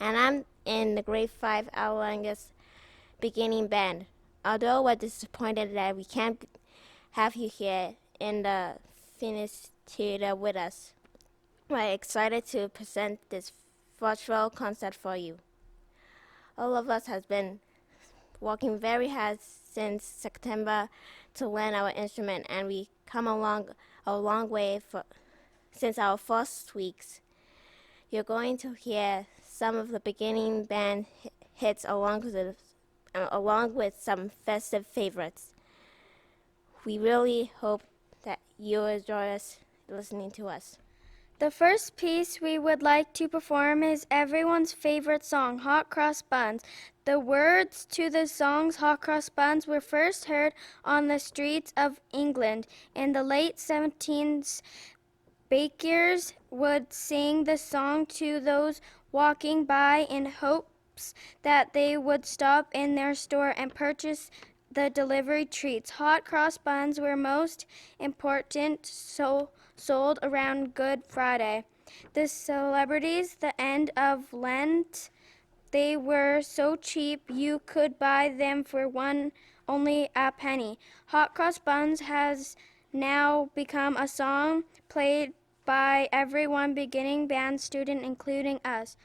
and I'm in the grade 5 RLA beginning band. Although we're disappointed that we can't have you here in the Phoenix Theater with us, we're excited to present this virtual concert for you. All of us has been working very hard since September to learn our instrument, and we come along a long way since our first weeks. You're going to hear some of the beginning band hits along with some festive favorites. We really hope that you'll enjoy us listening to us. The first piece we would like to perform is everyone's favorite song, Hot Cross Buns. The words to the song's Hot Cross Buns were first heard on the streets of England. In the late 17th, bakers would sing the song to those walking by in hopes that they would stop in their store and purchase the delivery treats. Hot cross buns were most important, sold around Good Friday. The celebrities, the end of Lent, they were so cheap you could buy them for only a penny. Hot cross buns has now become a song played by everyone, beginning band student, including us.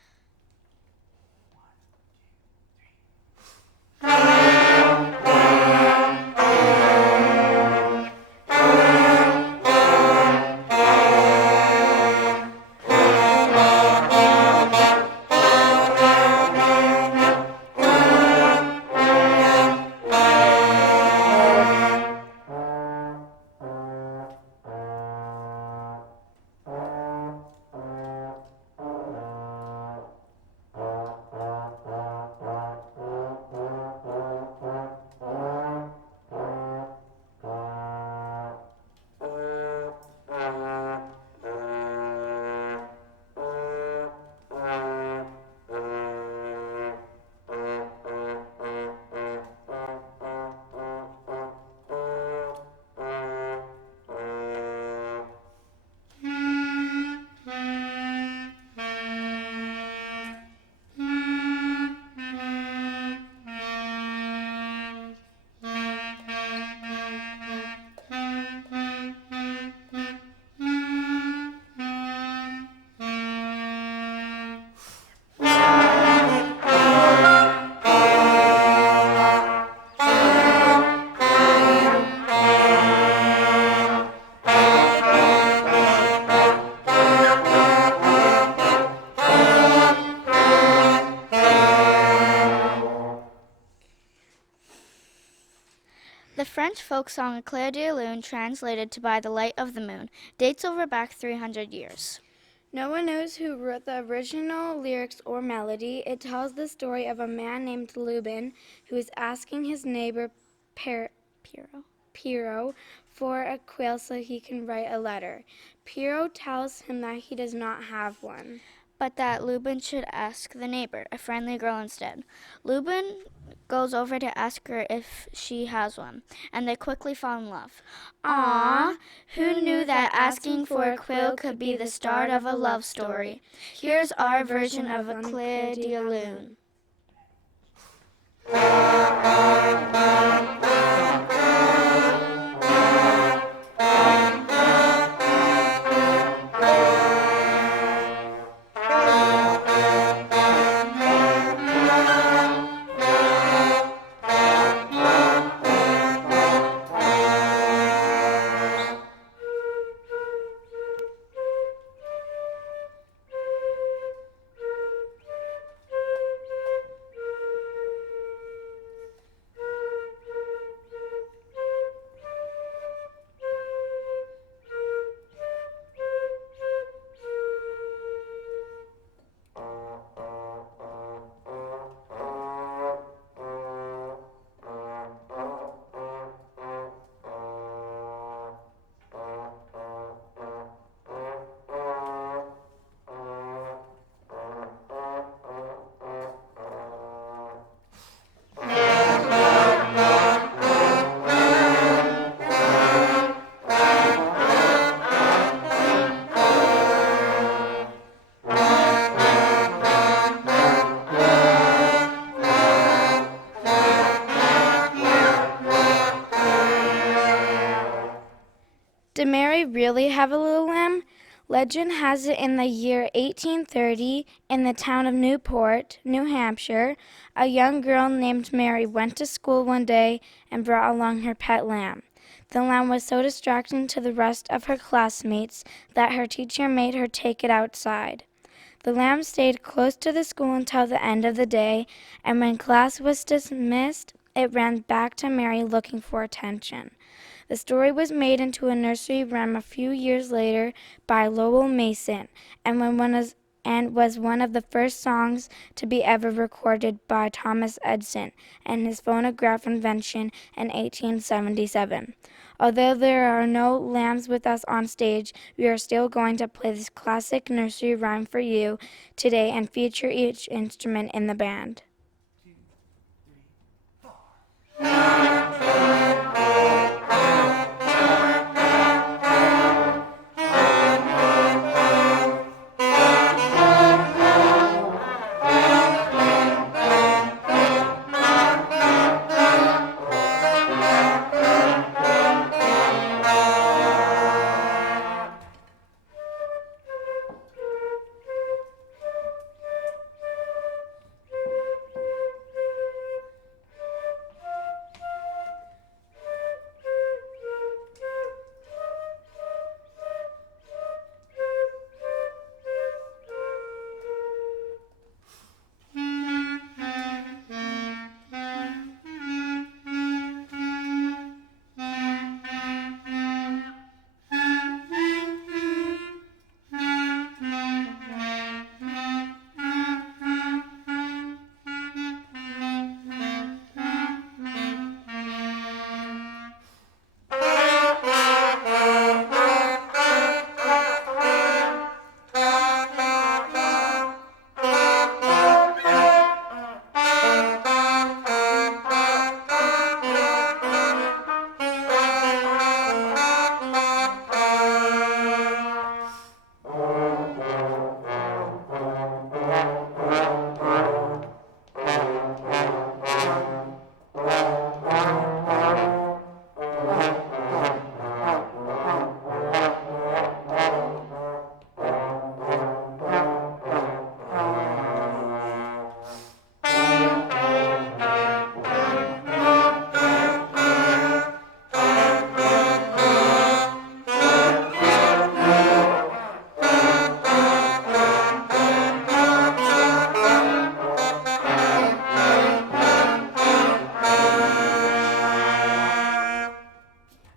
The French folk song Clair de Lune, translated to By the Light of the Moon, dates over back 300 years. No one knows who wrote the original lyrics or melody. It tells the story of a man named Lubin who is asking his neighbor Pierrot for a quill so he can write a letter. Pierrot tells him that he does not have one, but that Lubin should ask the neighbor, a friendly girl, instead. Lubin goes over to ask her if she has one, and they quickly fall in love. Aww, who knew that asking for a quill could be the start of a love story? Here's our version of a Clair de Lune. Mary really have a little lamb? Legend has it in the year 1830, in the town of Newport, New Hampshire, a young girl named Mary went to school one day and brought along her pet lamb. The lamb was so distracting to the rest of her classmates that her teacher made her take it outside. The lamb stayed close to the school until the end of the day, and when class was dismissed, it ran back to Mary looking for attention. The story was made into a nursery rhyme a few years later by Lowell Mason, and was one of the first songs to be ever recorded by Thomas Edison and his phonograph invention in 1877. Although there are no lambs with us on stage, we are still going to play this classic nursery rhyme for you today and feature each instrument in the band.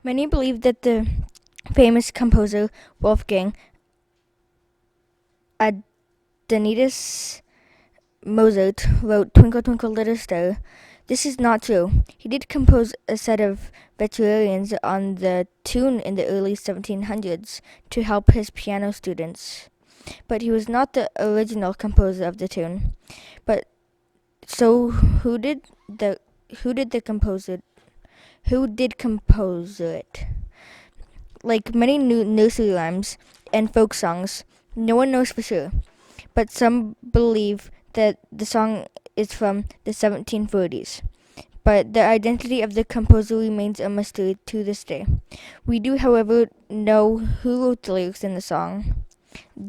Many believe that the famous composer Wolfgang Amadeus Mozart wrote Twinkle, Twinkle, Little Star. This is not true. He did compose a set of veterans on the tune in the early 1700s to help his piano students, but he was not the original composer of the tune. But so who did compose it? Like many nursery rhymes and folk songs, no one knows for sure, but some believe that the song is from the 1730s. But the identity of the composer remains a mystery to this day. We do, however, know who wrote the lyrics in the song.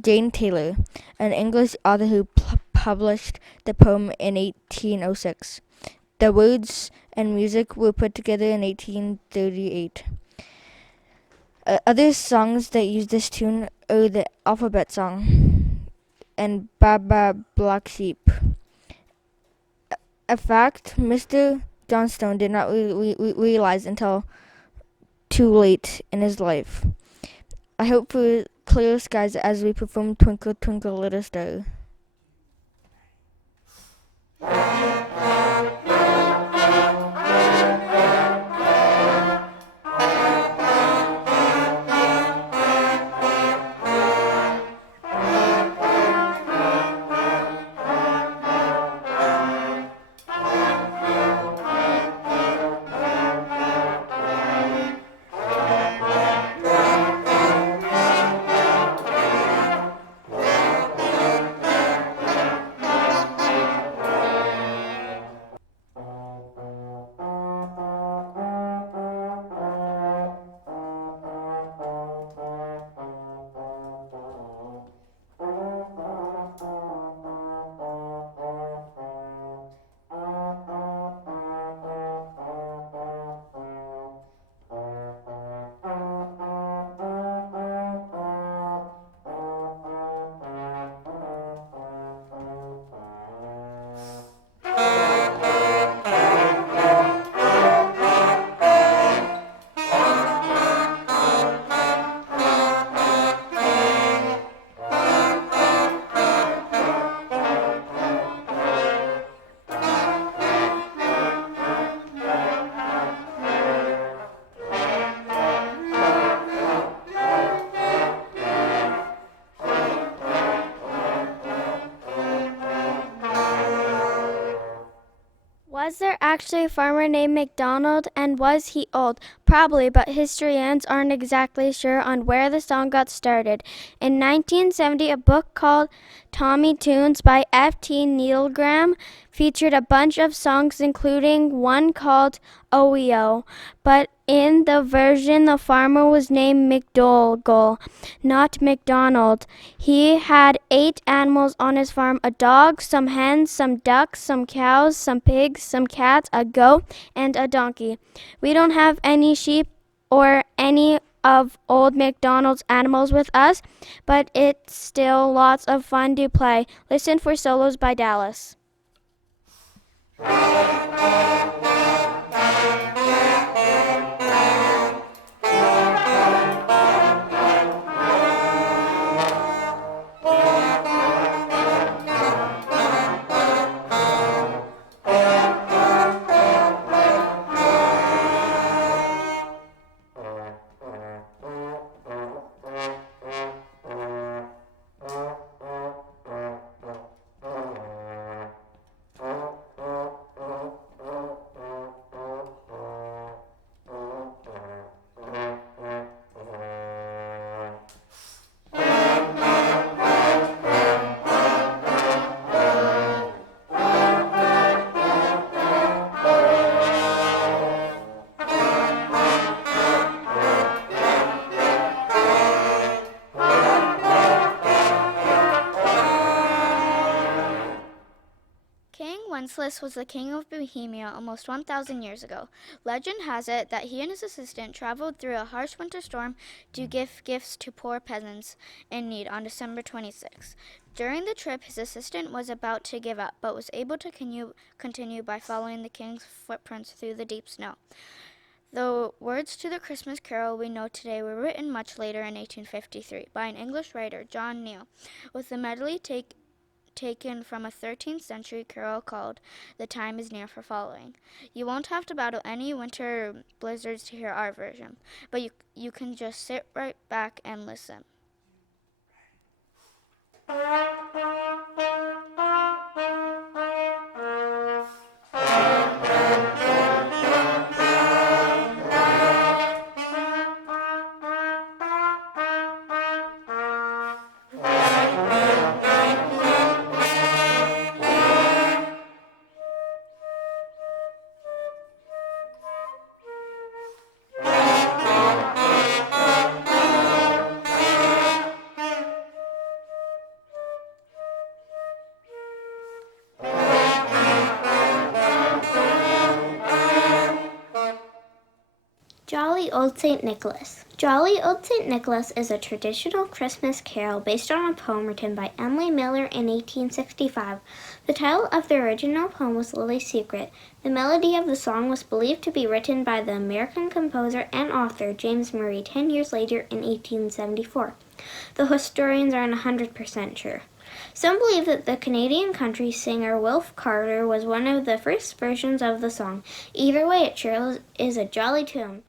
Jane Taylor, an English author who published the poem in 1806. The words and music were put together in 1838. Other songs that use this tune are the Alphabet Song and Baba Black Sheep. A fact Mr. Johnstone did not realize until too late in his life. I hope for clear skies as we perform Twinkle, Twinkle, Little Star. Was there actually a farmer named MacDonald, and was he old? Probably, but historians aren't exactly sure on where the song got started. In 1970, a book called Tommy Tunes by F.T. Needlegram featured a bunch of songs, including one called OEO, but in the version the farmer was named McDougall, not MacDonald. He had 8 animals on his farm: a dog, some hens, some ducks, some cows, some pigs, some cats, a goat, and a donkey. We don't have any sheep or any of old MacDonald's animals with us, but it's still lots of fun to play. Listen for solos by Dallas. Wenceslas was the king of Bohemia almost 1,000 years ago. Legend has it that he and his assistant traveled through a harsh winter storm to give gifts to poor peasants in need on December 26. During the trip, his assistant was about to give up, but was able to continue by following the king's footprints through the deep snow. The words to the Christmas carol we know today were written much later in 1853 by an English writer, John Neal, with the medley taken from a 13th century carol called The Time Is Near for following. You won't have to battle any winter blizzards to hear our version, but you can just sit right back and listen. Jolly Old St. Nicholas. Jolly Old St. Nicholas is a traditional Christmas carol based on a poem written by Emily Miller in 1865. The title of the original poem was Lily's Secret. The melody of the song was believed to be written by the American composer and author James Murray 10 years later in 1874. The historians aren't 100% sure. Some believe that the Canadian country singer Wilf Carter was one of the first versions of the song. Either way, it sure is a jolly tune.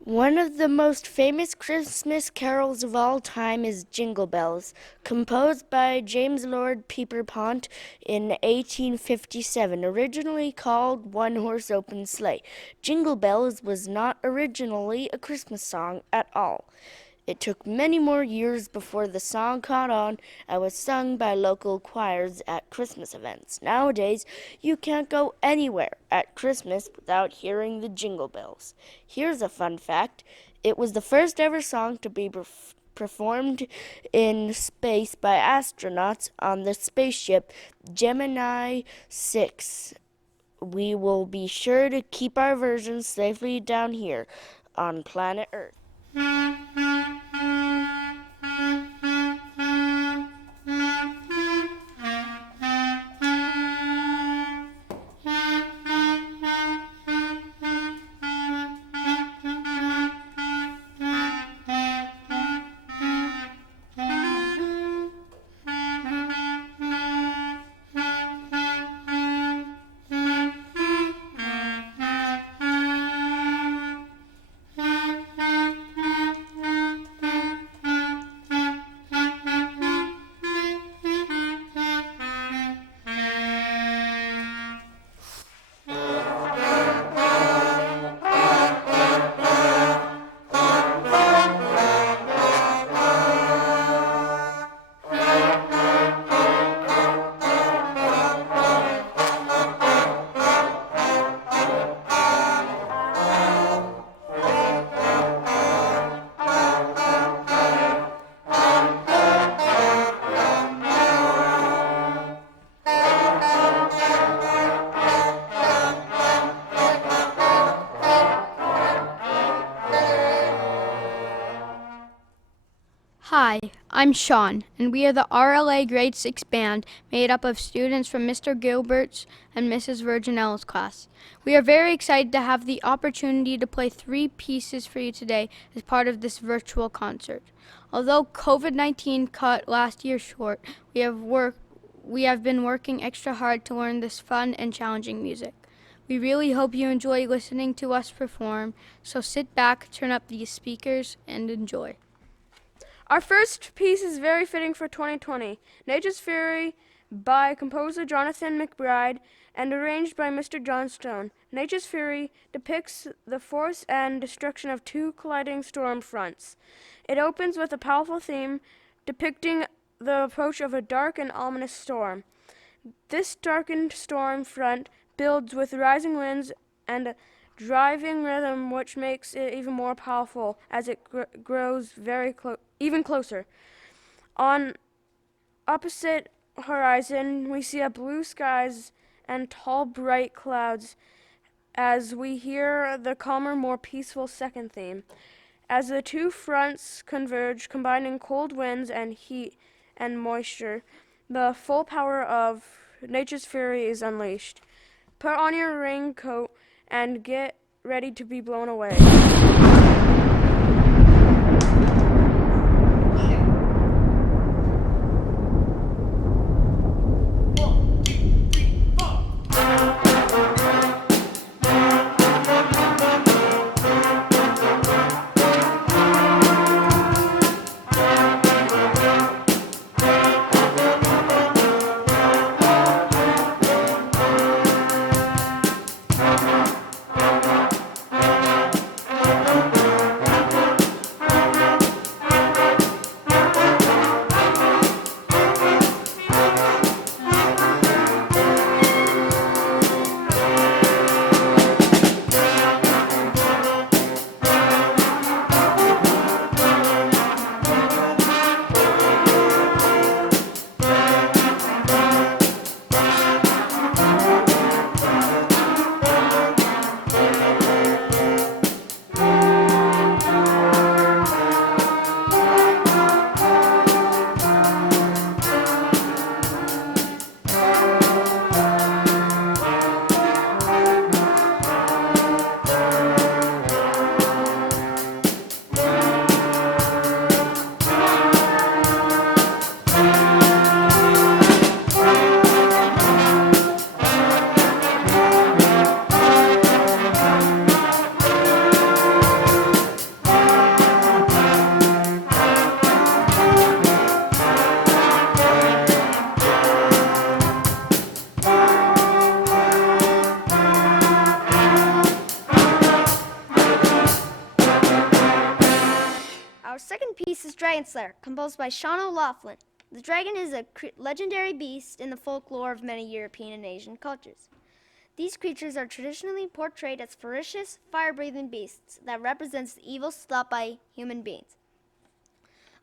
One of the most famous Christmas carols of all time is Jingle Bells, composed by James Lord Pierpont in 1857, originally called One Horse Open Sleigh. Jingle Bells was not originally a Christmas song at all. It took many more years before the song caught on and was sung by local choirs at Christmas events. Nowadays, you can't go anywhere at Christmas without hearing the Jingle Bells. Here's a fun fact. It was the first ever song to be performed in space by astronauts on the spaceship Gemini 6. We will be sure to keep our versions safely down here on planet Earth. Hi, I'm Sean, and we are the RLA Grade 6 Band made up of students from Mr. Gilbert's and Mrs. Virginella's class. We are very excited to have the opportunity to play 3 pieces for you today as part of this virtual concert. Although COVID-19 cut last year short, we have been working extra hard to learn this fun and challenging music. We really hope you enjoy listening to us perform, so sit back, turn up these speakers, and enjoy. Our first piece is very fitting for 2020, Nature's Fury by composer Jonathan McBride and arranged by Mr. Johnstone. Nature's Fury depicts the force and destruction of 2 colliding storm fronts. It opens with a powerful theme depicting the approach of a dark and ominous storm. This darkened storm front builds with rising winds and a driving rhythm which makes it even more powerful as it grows even closer. On opposite horizon, we see blue skies and tall, bright clouds as we hear the calmer, more peaceful second theme. As the 2 fronts converge, combining cold winds and heat and moisture, the full power of Nature's Fury is unleashed. Put on your raincoat and get ready to be blown away. Dragon Slayer, composed by Sean O'Loughlin. The dragon is a legendary beast in the folklore of many European and Asian cultures. These creatures are traditionally portrayed as ferocious, fire-breathing beasts that represents the evil sought by human beings.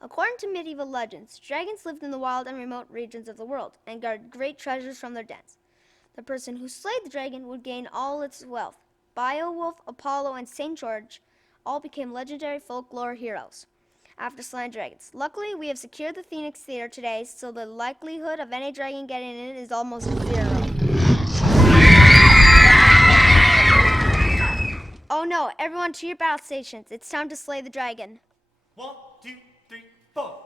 According to medieval legends, dragons lived in the wild and remote regions of the world and guarded great treasures from their dens. The person who slayed the dragon would gain all its wealth. Beowulf, Apollo, and St. George all became legendary folklore heroes after slaying dragons. Luckily, we have secured the Phoenix Theater today, so the likelihood of any dragon getting in is almost zero. Oh no, everyone to your battle stations. It's time to slay the dragon. 1, 2, 3, 4.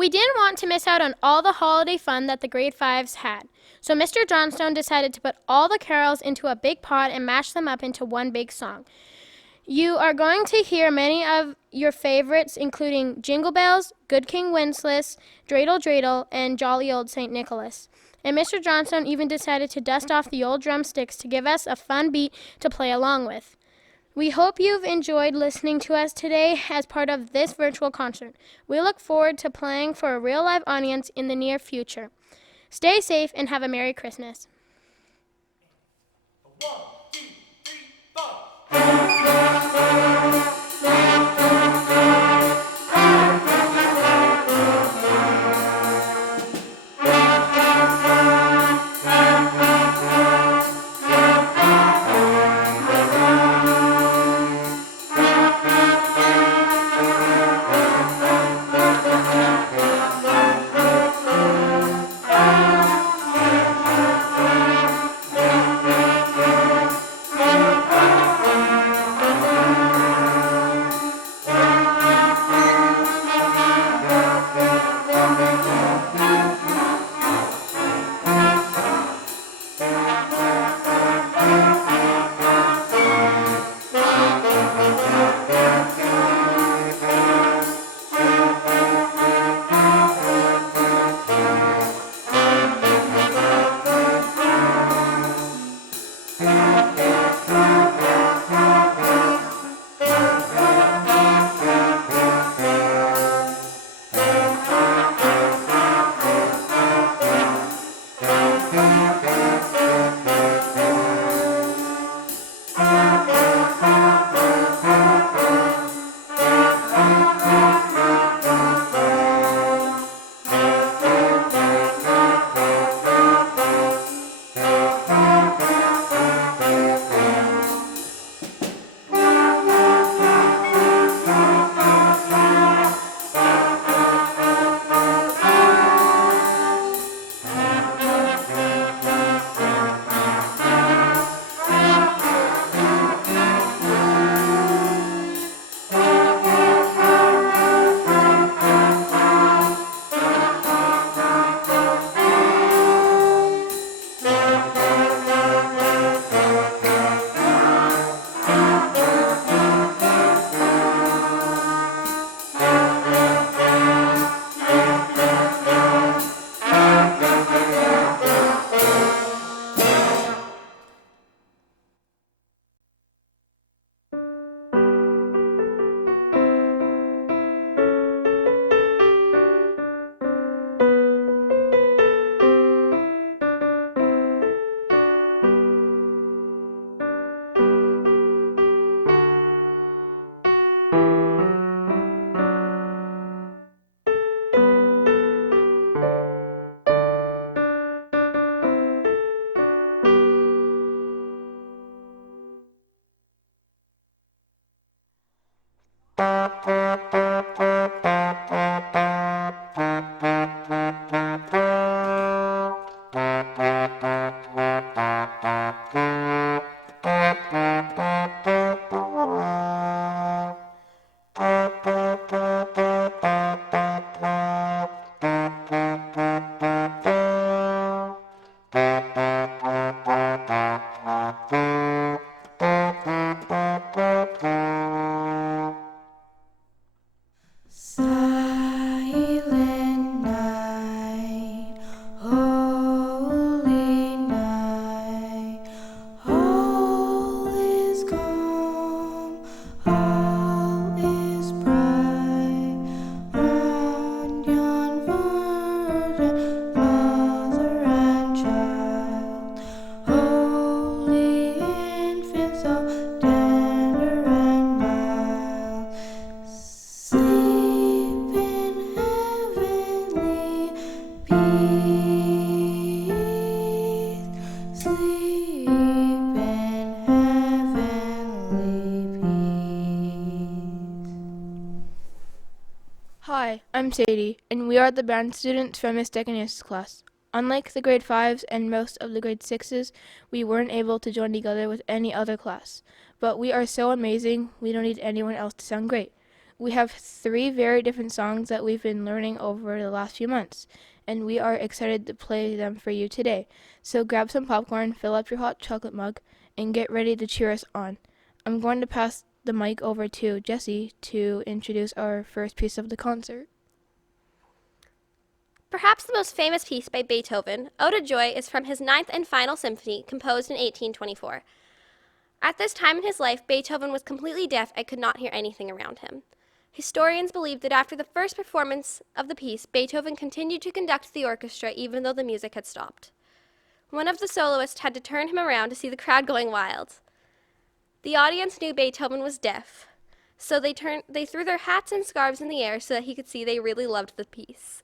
We didn't want to miss out on all the holiday fun that the grade 5s had. So Mr. Johnstone decided to put all the carols into a big pot and mash them up into one big song. You are going to hear many of your favorites, including Jingle Bells, Good King Wenceslas, Dreidel Dreidel, and Jolly Old St. Nicholas. And Mr. Johnstone even decided to dust off the old drumsticks to give us a fun beat to play along with. We hope you've enjoyed listening to us today as part of this virtual concert. We look forward to playing for a real live audience in the near future. Stay safe and have a Merry Christmas. 1, 2, 3, 4. I'm Sadie, and we are the band students from Miss Dekaneas' class. Unlike the grade 5s and most of the grade 6s, we weren't able to join together with any other class. But we are so amazing, we don't need anyone else to sound great. We have 3 very different songs that we've been learning over the last few months, and we are excited to play them for you today. So grab some popcorn, fill up your hot chocolate mug, and get ready to cheer us on. I'm going to pass the mic over to Jessie to introduce our first piece of the concert. Perhaps the most famous piece by Beethoven, Ode to Joy, is from his 9th and final symphony, composed in 1824. At this time in his life, Beethoven was completely deaf and could not hear anything around him. Historians believe that after the first performance of the piece, Beethoven continued to conduct the orchestra even though the music had stopped. One of the soloists had to turn him around to see the crowd going wild. The audience knew Beethoven was deaf, so they threw their hats and scarves in the air so that he could see they really loved the piece.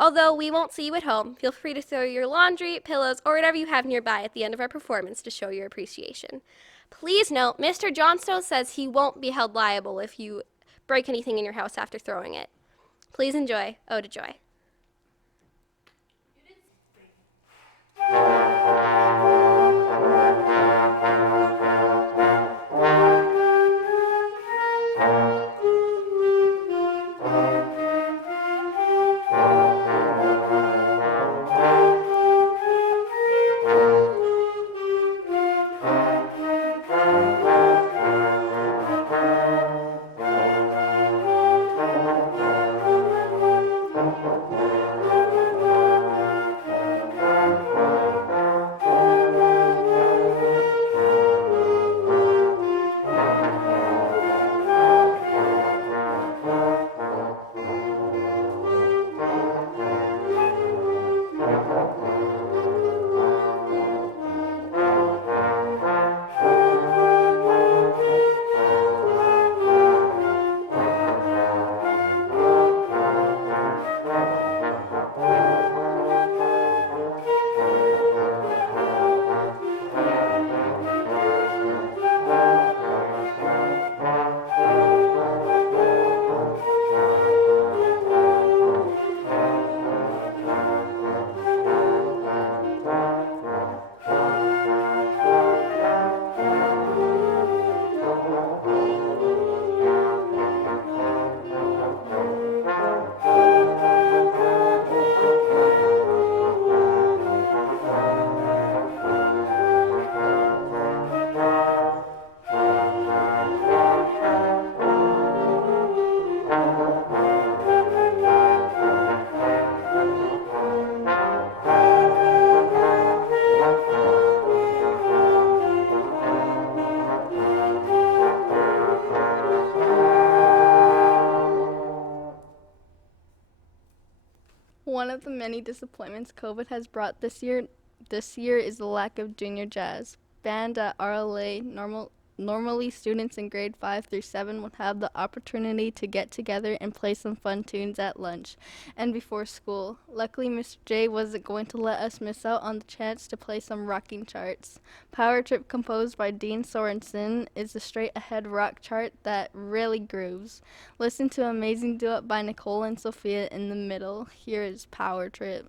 Although we won't see you at home, feel free to throw your laundry, pillows, or whatever you have nearby at the end of our performance to show your appreciation. Please note, Mr. Johnstone says he won't be held liable if you break anything in your house after throwing it. Please enjoy Ode to Joy. One of the many disappointments COVID has brought this year is the lack of junior jazz. Band at RLA, normally students in grade 5 through 7 would have the opportunity to get together and play some fun tunes at lunch and before school. Luckily, Mr. J wasn't going to let us miss out on the chance to play some rocking charts. Power Trip, composed by Dean Sorensen, is a straight-ahead rock chart that really grooves. Listen to Amazing Duet by Nicole and Sophia in the middle. Here is Power Trip.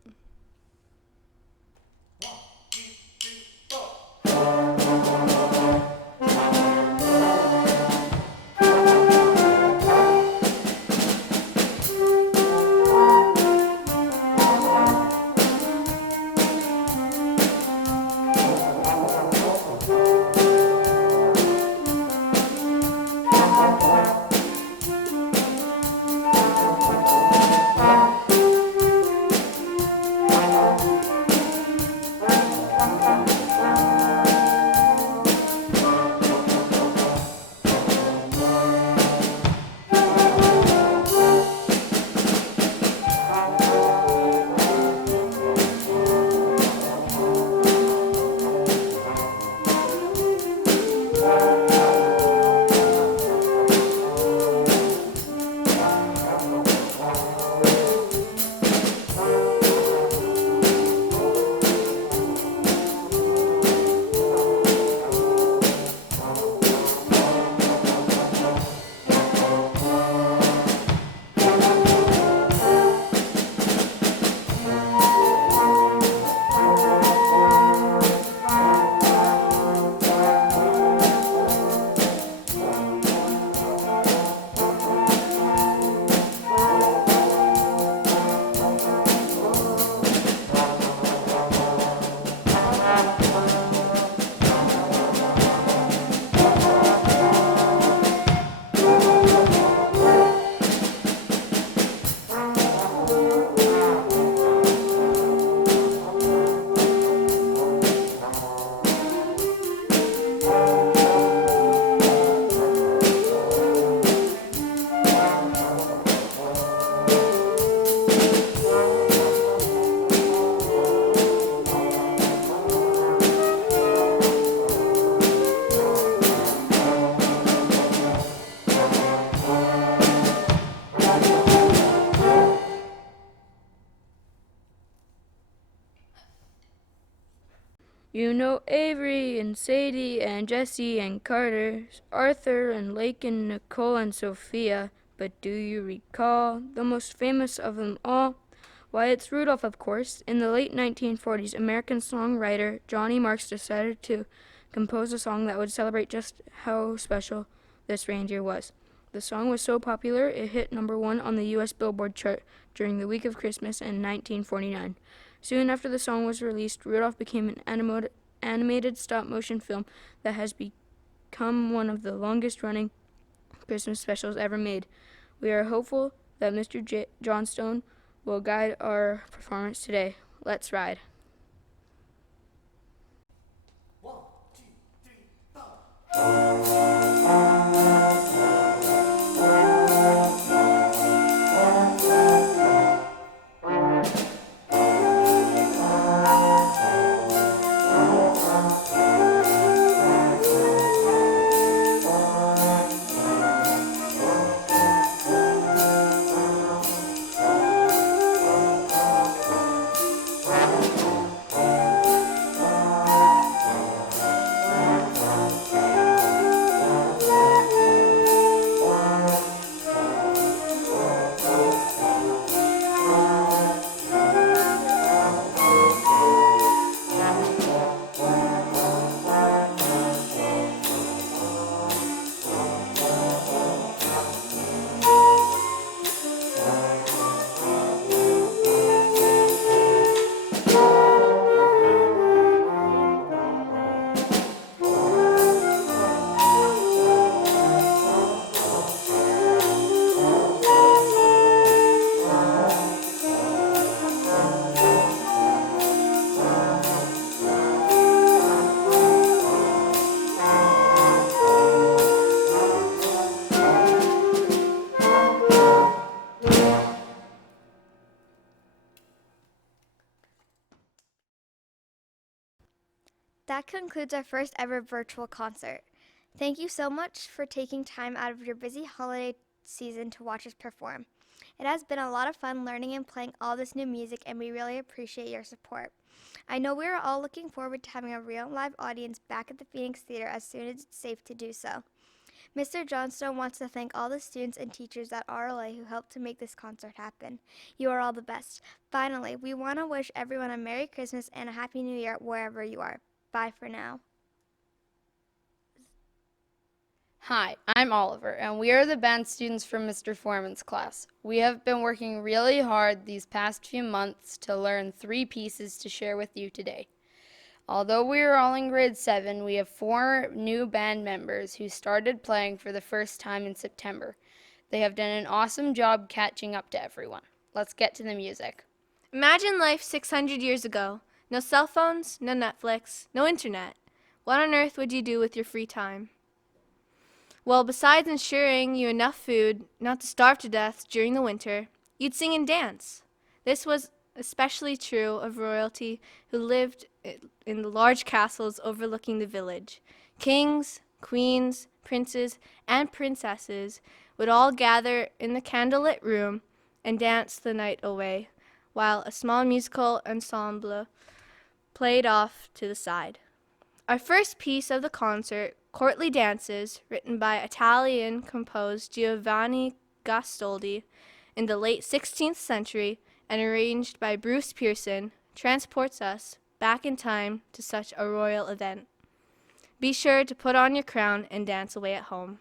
Avery and Sadie and Jesse and Carter, Arthur and Lake and Nicole and Sophia. But do you recall the most famous of them all? Why, it's Rudolph, of course. In the late 1940s, American songwriter Johnny Marks decided to compose a song that would celebrate just how special this reindeer was. The song was so popular, it hit #1 on the U.S. Billboard chart during the week of Christmas in 1949. Soon after the song was released, Rudolph became an animated stop-motion film that has become one of the longest-running Christmas specials ever made. We are hopeful that Mr. Johnstone will guide our performance today. Let's ride. 1, 2, 3, 4. That concludes our first ever virtual concert. Thank you so much for taking time out of your busy holiday season to watch us perform. It has been a lot of fun learning and playing all this new music, and we really appreciate your support. I know we are all looking forward to having a real live audience back at the Phoenix Theater as soon as it's safe to do so. Mr. Johnstone wants to thank all the students and teachers at RLA who helped to make this concert happen. You are all the best. Finally, we want to wish everyone a Merry Christmas and a Happy New Year wherever you are. Bye for now. Hi, I'm Oliver, and we are the band students from Mr. Foreman's class. We have been working really hard these past few months to learn 3 pieces to share with you today. Although we are all in grade 7, we have 4 new band members who started playing for the first time in September. They have done an awesome job catching up to everyone. Let's get to the music. Imagine life 600 years ago. No cell phones, no Netflix, no internet. What on earth would you do with your free time? Well, besides ensuring you enough food not to starve to death during the winter, you'd sing and dance. This was especially true of royalty who lived in the large castles overlooking the village. Kings, queens, princes, and princesses would all gather in the candlelit room and dance the night away, while a small musical ensemble played off to the side. Our first piece of the concert, Courtly Dances, written by Italian composer Giovanni Gastoldi in the late 16th century and arranged by Bruce Pearson, transports us back in time to such a royal event. Be sure to put on your crown and dance away at home.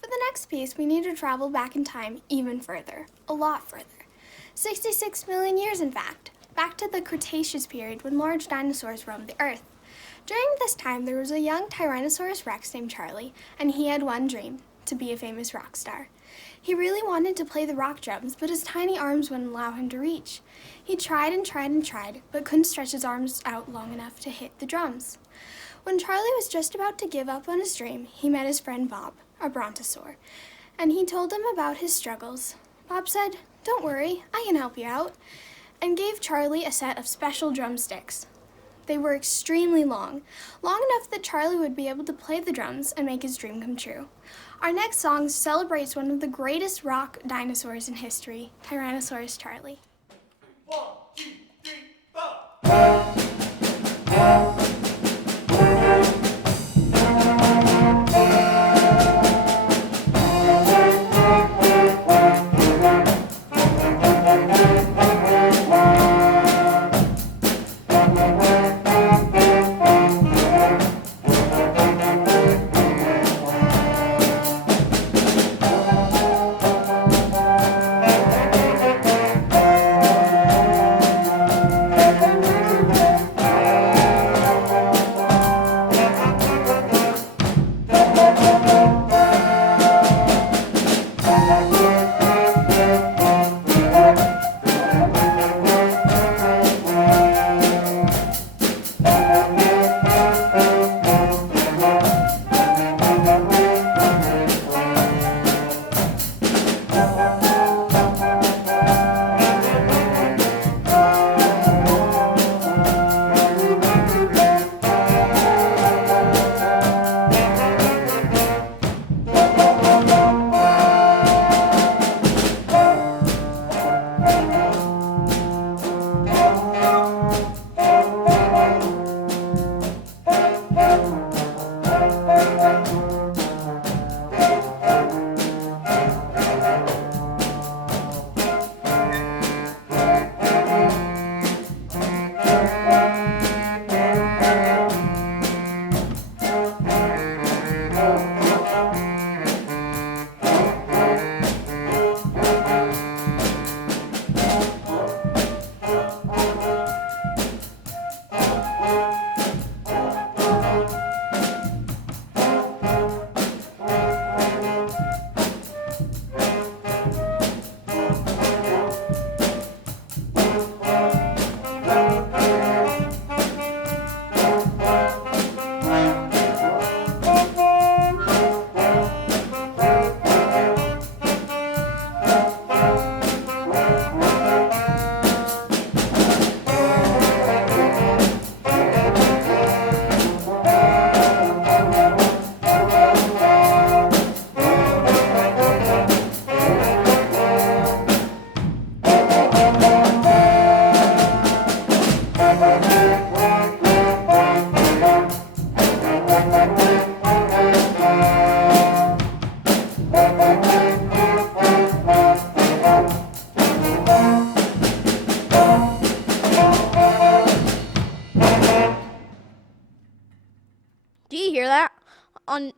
For the next piece, we need to travel back in time even further, a lot further. 66 million years, in fact, back to the Cretaceous period when large dinosaurs roamed the earth. During this time, there was a young Tyrannosaurus Rex named Charlie, and he had one dream, to be a famous rock star. He really wanted to play the rock drums, but his tiny arms wouldn't allow him to reach. He tried and tried and tried, but couldn't stretch his arms out long enough to hit the drums. When Charlie was just about to give up on his dream, he met his friend Bob, a brontosaur, and he told him about his struggles. Bob said, "Don't worry, I can help you out," and gave Charlie a set of special drumsticks. They were extremely long enough that Charlie would be able to play the drums and make his dream come true. Our next song celebrates one of the greatest rock dinosaurs in history, Tyrannosaurus Charlie. 1, 2, 3, 4.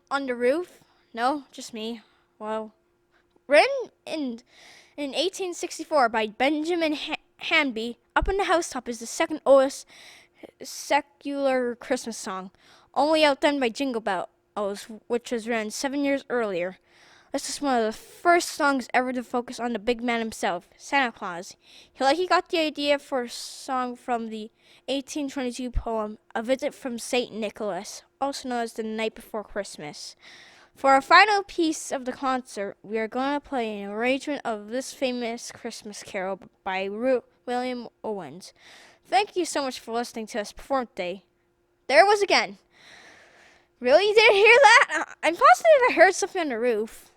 On the roof? No, just me. Wow. Written in 1864 by Benjamin Hanby, Up on the Housetop is the second oldest secular Christmas song, only outdone by Jingle Bells, which was written 7 years earlier. This is one of the first songs ever to focus on the big man himself, Santa Claus. He got the idea for a song from the 1822 poem, A Visit from St. Nicholas, also known as The Night Before Christmas. For our final piece of the concert, we are going to play an arrangement of this famous Christmas carol by William Owens. Thank you so much for listening to us perform today. There it was again. Really? You didn't hear that? I'm positive I heard something on the roof.